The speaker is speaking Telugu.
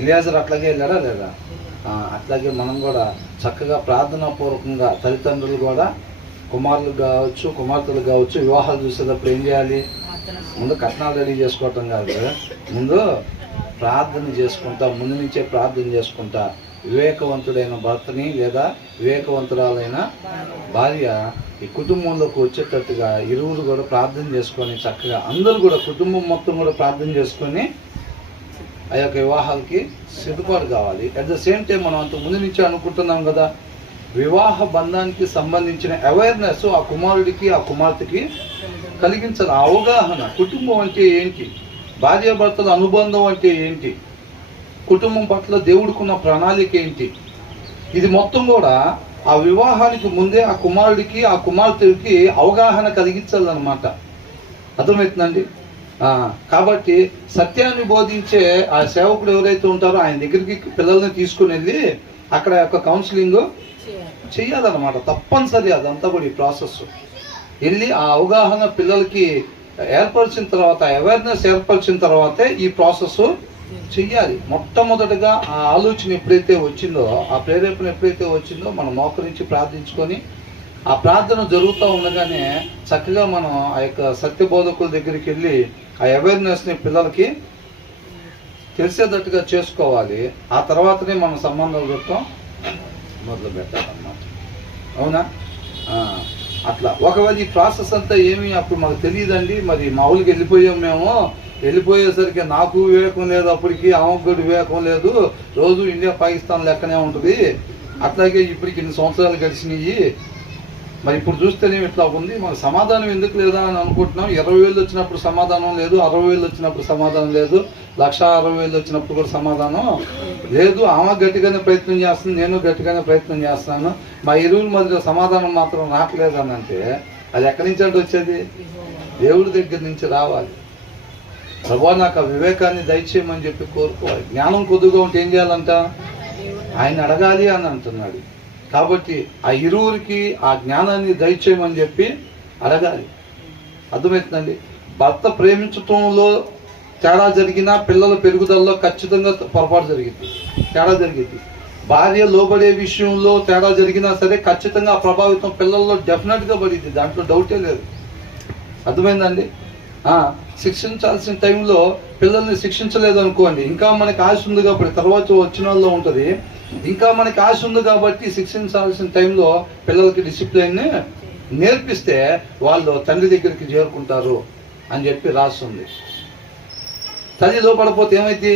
ఎలియాజరు అట్లాగే వెళ్ళాడా లేదా? అట్లాగే మనం కూడా చక్కగా ప్రార్థనాపూర్వకంగా తల్లిదండ్రులు కూడా కుమారులు కావచ్చు కుమార్తెలు కావచ్చు వివాహాలు చూసేటప్పుడు ఏం చేయాలి? ముందు కట్నాలు రెడీ చేసుకోవటం కాదు కదా, ముందు ప్రార్థన చేసుకుంటా, ముందు నుంచే ప్రార్థన చేసుకుంటా వివేకవంతుడైన భర్తని లేదా వివేకవంతురాలైన భార్య ఈ కుటుంబంలోకి వచ్చేటట్టుగా ఇరువురు కూడా ప్రార్థన చేసుకొని చక్కగా అందరూ కూడా కుటుంబం మొత్తం కూడా ప్రార్థన చేసుకొని ఆ యొక్క వివాహాలకి సిద్ధపాటు కావాలి. అట్ ద సేమ్ టైం మనం అంత ముందు నుంచి అనుకుంటున్నాం కదా, వివాహ బంధానికి సంబంధించిన అవేర్నెస్ ఆ కుమారుడికి ఆ కుమార్తెకి కలిగించాలి. అవగాహన, కుటుంబం అంటే ఏంటి, భార్యాభర్తల అనుబంధం అంటే ఏంటి, కుటుంబం పట్ల దేవుడికున్న ప్రణాళిక ఏంటి, ఇది మొత్తం కూడా ఆ వివాహానికి ముందే ఆ కుమారుడికి ఆ కుమార్తెకి అవగాహన కలిగించాలన్నమాట. అర్థమవుతుందండి? కాబట్టి సత్యాన్ని బోధించే ఆ సేవకుడు ఎవరైతే ఉంటారో ఆయన దగ్గరికి పిల్లల్ని తీసుకుని వెళ్ళి అక్కడ యొక్క కౌన్సిలింగ్ చెయ్యాలన్నమాట. తప్పనిసరి అదంతా కూడా ఈ ప్రాసెస్ వెళ్ళి ఆ అవగాహన పిల్లలకి ఏర్పరిచిన తర్వాత, అవేర్నెస్ ఏర్పరిచిన తర్వాతే ఈ ప్రాసెస్ చెయ్యాలి. మొట్టమొదటిగా ఆ ఆలోచన ఎప్పుడైతే వచ్చిందో, ఆ ప్రేరేపణ ఎప్పుడైతే వచ్చిందో మనం మోకరించి ప్రార్థించుకొని ఆ ప్రార్థన జరుగుతూ ఉండగానే చక్కగా మనం ఆ యొక్క సత్యబోధకుల దగ్గరికి వెళ్ళి ఆ అవేర్నెస్ని పిల్లలకి తెలిసేటట్టుగా చేసుకోవాలి. ఆ తర్వాతనే మనం సంబంధాలు చూడటం మొదలు పెట్టాలన్నమాట. అవునా? అట్లా ఒకవేళ ఈ ప్రాసెస్ అంతా ఏమి అప్పుడు మాకు తెలియదండి, మరి మామూలుగా వెళ్ళిపోయాం మేము, వెళ్ళిపోయేసరికి నాకు వివేకం లేదు, అప్పటికి ఆమెకు కూడా వివేకం లేదు, రోజు ఇండియా పాకిస్తాన్ లెక్కనే ఉంటుంది, అట్లాగే ఇప్పటికి ఇన్ని సంవత్సరాలు గడిచినాయి, మరి ఇప్పుడు చూస్తేనే ఇట్లా ఉంది, మనకు సమాధానం ఎందుకు లేదా అని అనుకుంటున్నాం. 20,000 వచ్చినప్పుడు సమాధానం లేదు, 60,000 వచ్చినప్పుడు సమాధానం లేదు, 1,60,000 వచ్చినప్పుడు కూడా సమాధానం లేదు. ఆమె గట్టిగానే ప్రయత్నం చేస్తుంది, నేను గట్టిగానే ప్రయత్నం చేస్తున్నాను, మా ఇరువుల మధ్య సమాధానం మాత్రం రావట్లేదు అని అంటే అది ఎక్కడి నుంచి అంటే వచ్చేది? దేవుడి దగ్గర నుంచి రావాలి. ప్రభువా నాకు ఆ వివేకాన్ని దయచేయమని చెప్పి కోరుకోవాలి. జ్ఞానం కొద్దిగా ఉంటే ఏం చేయాలంట? ఆయన అడగాలి అని అంటున్నాడు. కాబట్టి ఆ ఇరువురికి ఆ జ్ఞానాన్ని దయచేయమని చెప్పి అడగాలి. అర్థమవుతుందండి? భర్త ప్రేమించటంలో తేడా జరిగినా పిల్లల పెరుగుదలలో ఖచ్చితంగా పొరపాటు జరిగింది, తేడా జరిగింది. భార్య లోబడే విషయంలో తేడా జరిగినా సరే ఖచ్చితంగా ఆ ప్రభావితం పిల్లల్లో డెఫినెట్గా పడింది, దాంట్లో డౌటే లేదు. అర్థమైందండి? శిక్షించాల్సిన టైంలో పిల్లల్ని శిక్షించలేదు అనుకోండి, ఇంకా మనకి ఆశ ఉంది కాబట్టి, తర్వాత వచ్చిన వాళ్ళు ఉంటుంది, ఇంకా మనకి ఆశ ఉంది కాబట్టి శిక్షించాల్సిన టైంలో పిల్లలకి డిసిప్లిన్ నేర్పిస్తే వాళ్ళు తండ్రి దగ్గరికి చేరుకుంటారు అని చెప్పి రాస్తుంది. తల్లి లోపడిపోతే ఏమైంది?